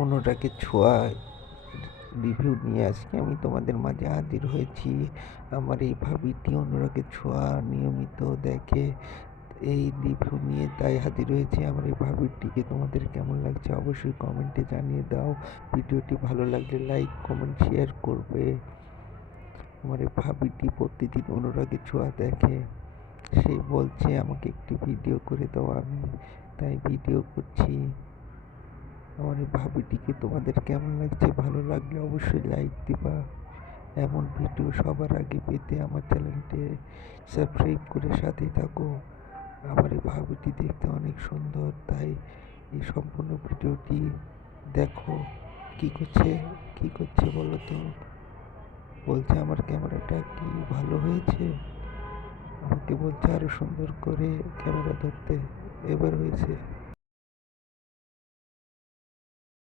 অনুরাগের ছোঁয়া রিভিউ নিয়ে আজকে আমি তোমাদের মাঝে হাজির হয়েছি। আমার এই ভাবিটি অনুরাগের ছোঁয়া নিয়মিত দেখে, এই রিভিউ নিয়ে তাই হাজির হয়েছি। আমার এই ভাবিটিকে তোমাদের কেমন লাগছে অবশ্যই কমেন্টে জানিয়ে দাও। ভিডিওটি ভালো লাগলে লাইক কমেন্ট শেয়ার করবে। আমার এই ভাবিটি প্রতিদিন অনুরাগের ছোঁয়া দেখে, সে বলছে আমাকে একটি ভিডিও করে দাও, আমি তাই ভিডিও করছি। আমার এই ভাবিটিকে তোমাদের কেমন লাগছে, ভালো লাগলে অবশ্যই লাইক দিবা। এমন ভিডিও সবার আগে পেতে আমার চ্যানেলটি সাবস্ক্রাইব করে সাথে থাকো। আমার এই ভাবিটি দেখতে অনেক সুন্দর, তাই এই সম্পূর্ণ ভিডিওটি দেখো। কি করছে বলো তো? বলছে আমার ক্যামেরাটা কি ভালো হয়েছে, আমাকে বলছে আরো সুন্দর করে ক্যামেরা ধরতে। এবার হয়েছে।